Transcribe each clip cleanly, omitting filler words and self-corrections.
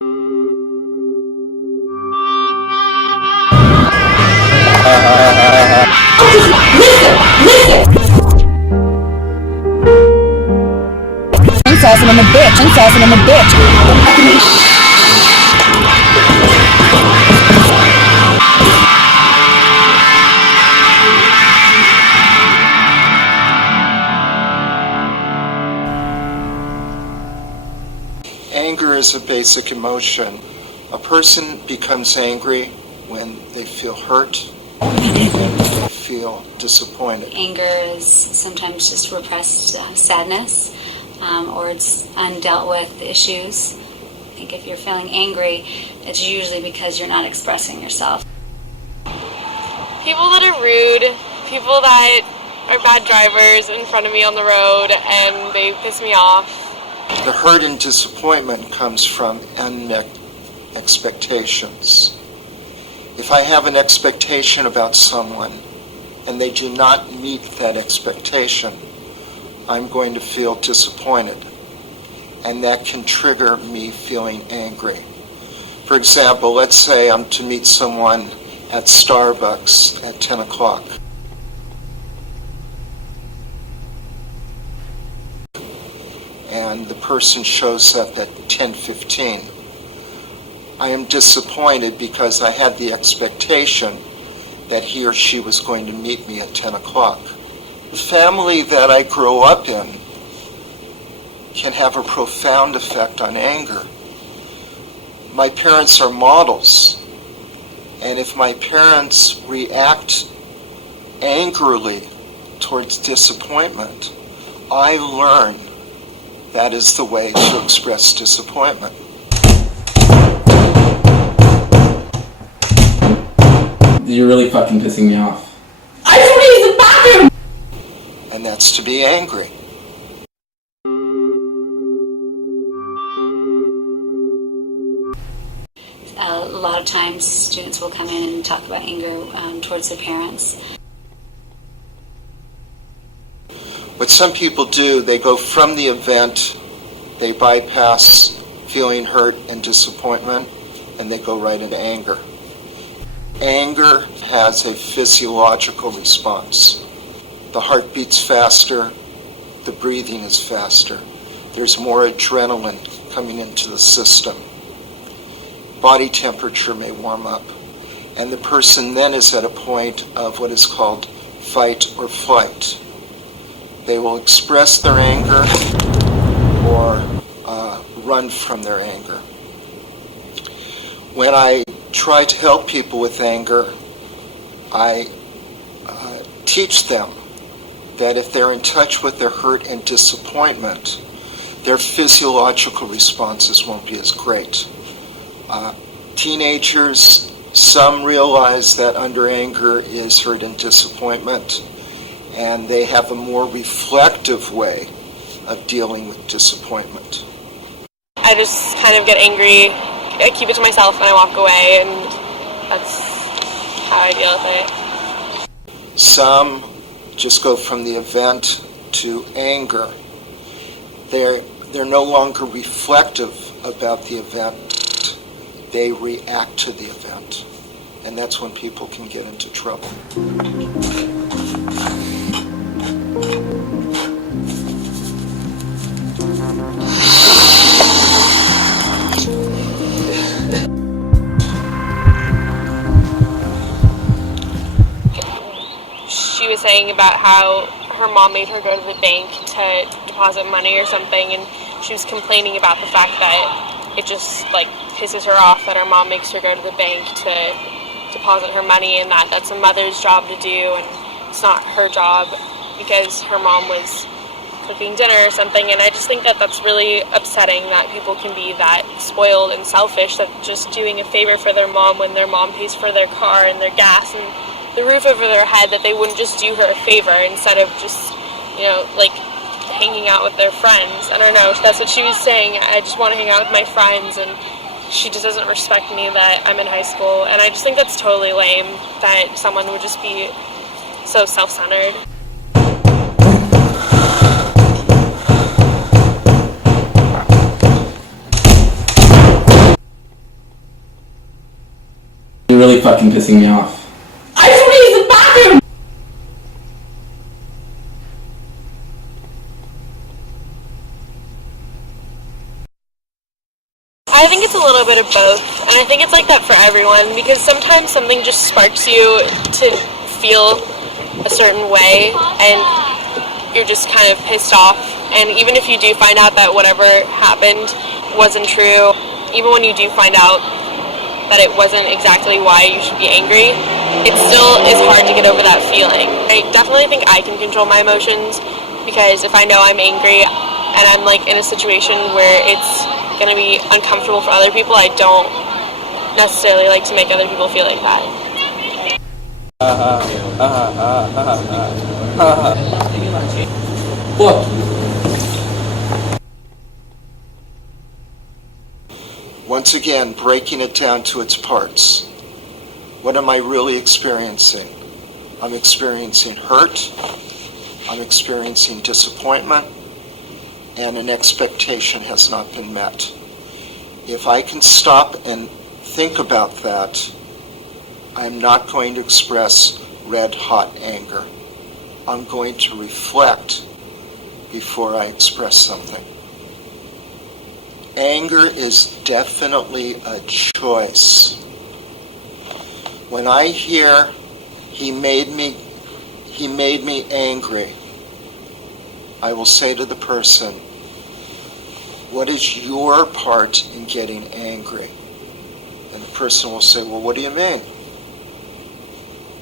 Saucing in the bitch, and saucing in the bitch. Anger is a basic emotion. A person becomes angry when they feel hurt, they feel disappointed. Anger is sometimes just repressed sadness, or it's undealt with issues. I think if you're feeling angry, it's usually because you're not expressing yourself. People that are rude, people that are bad drivers in front of me on the road and they piss me off. The hurt and disappointment comes from unmet expectations. If I have an expectation about someone and they do not meet that expectation, I'm going to feel disappointed, and that can trigger me feeling angry. For example, let's say I'm to meet someone at Starbucks at 10 o'clock. And the person shows up at 10:15. I am disappointed because I had the expectation that he or she was going to meet me at 10 o'clock. The family that I grow up in can have a profound effect on anger. My parents are models, and if my parents react angrily towards disappointment, I learn that is the way to express disappointment. You're really fucking pissing me off. I just want to use the bathroom! And that's to be angry. A lot of times students will come in and talk about anger towards their parents. What some people do, they go from the event, they bypass feeling hurt and disappointment, and they go right into anger. Anger has a physiological response. The heart beats faster, the breathing is faster. There's more adrenaline coming into the system. Body temperature may warm up, and the person then is at a point of what is called fight or flight. They will express their anger or run from their anger. When I try to help people with anger, I teach them that if they're in touch with their hurt and disappointment, their physiological responses won't be as great. Teenagers, some realize that under anger is hurt and disappointment, and they have a more reflective way of dealing with disappointment. I just kind of get angry, I keep it to myself and I walk away, and that's how I deal with it. Some just go from the event to anger. They're no longer reflective about the event. They react to the event. And that's when people can get into trouble. She was saying about how her mom made her go to the bank to deposit money or something, and she was complaining about the fact that it just pisses her off that her mom makes her go to the bank to deposit her money, and that's a mother's job to do, and it's not her job because her mom was cooking dinner or something. And I just think that that's really upsetting that people can be that spoiled and selfish, that just doing a favor for their mom when their mom pays for their car and their gas and the roof over their head, that they wouldn't just do her a favor instead of just, hanging out with their friends. I don't know, that's what she was saying. I just want to hang out with my friends, and she just doesn't respect me that I'm in high school. And I just think that's totally lame that someone would just be so self-centered. fucking pissing me off. I just want to use the bathroom! I think it's a little bit of both, and I think it's like that for everyone, because sometimes something just sparks you to feel a certain way, and you're just kind of pissed off, and even if you do find out that whatever happened wasn't true, even when you do find out that it wasn't exactly why you should be angry, it still is hard to get over that feeling. I definitely think I can control my emotions, because if I know I'm angry and I'm like in a situation where it's going to be uncomfortable for other people, I don't necessarily like to make other people feel like that. Look. Once again, breaking it down to its parts. What am I really experiencing? I'm experiencing hurt, I'm experiencing disappointment, and an expectation has not been met. If I can stop and think about that, I'm not going to express red-hot anger. I'm going to reflect before I express something. Anger is definitely a choice. When I hear he made me angry, I will say to the person, what is your part in getting angry? And the person will say, well, what do you mean?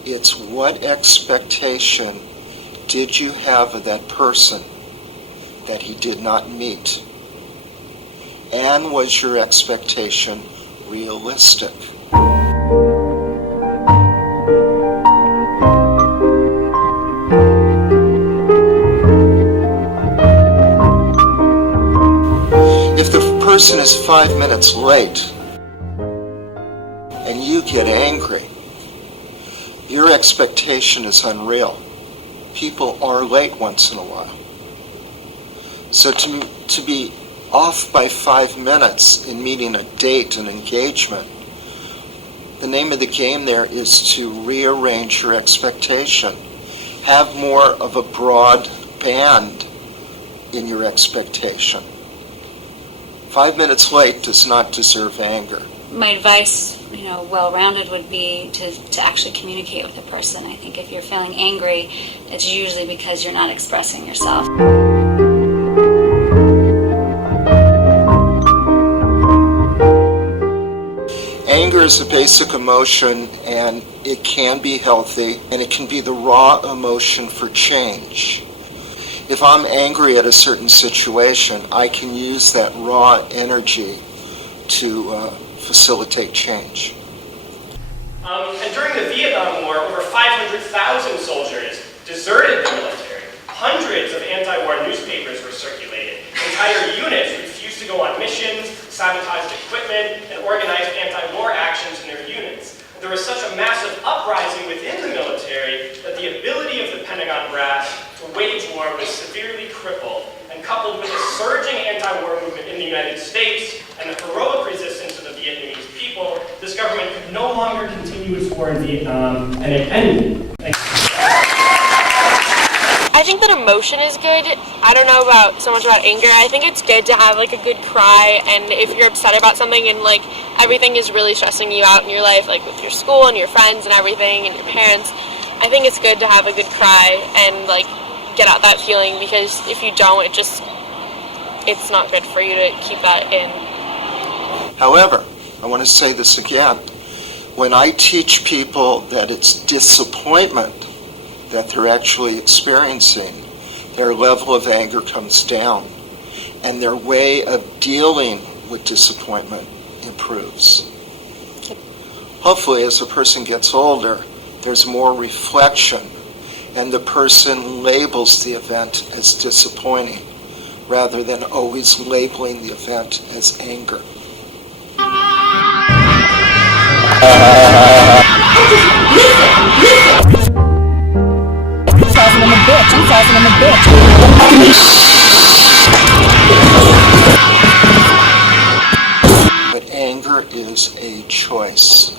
It's what expectation did you have of that person that he did not meet? And was your expectation realistic? If the person is 5 minutes late and you get angry, your expectation is unreal. People are late once in a while. So to be off by 5 minutes in meeting a date, an engagement, the name of the game there is to rearrange your expectation. Have more of a broad band in your expectation. 5 minutes late does not deserve anger. My advice, well-rounded would be to actually communicate with the person. I think if you're feeling angry, it's usually because you're not expressing yourself. Anger is a basic emotion, and it can be healthy, and it can be the raw emotion for change. If I'm angry at a certain situation, I can use that raw energy to facilitate change. And during the Vietnam War, over 500,000 soldiers deserted the military. Hundreds of anti-war newspapers were circulated. Entire units refused to go on missions, sabotaged equipment, and organized anti-war actions in their units. There was such a massive uprising within the military that the ability of the Pentagon brass to wage war was severely crippled, and coupled with the surging anti-war movement in the United States and the heroic resistance of the Vietnamese people, this government could no longer continue its war in Vietnam, and it ended. I think that emotion is good. I don't know so much about anger. I think it's good to have like a good cry, and if you're upset about something and like everything is really stressing you out in your life, like with your school and your friends and everything and your parents, I think it's good to have a good cry and like get out that feeling, because if you don't, it's not good for you to keep that in. However, I want to say this again. When I teach people that it's disappointment that they're actually experiencing, their level of anger comes down, and their way of dealing with disappointment improves. Hopefully, as a person gets older, there's more reflection, and the person labels the event as disappointing, rather than always labeling the event as anger. I'm a bitch. I'm saucing him a bitch. But anger is a choice,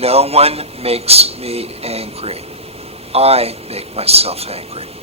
No one makes me angry. I make myself angry.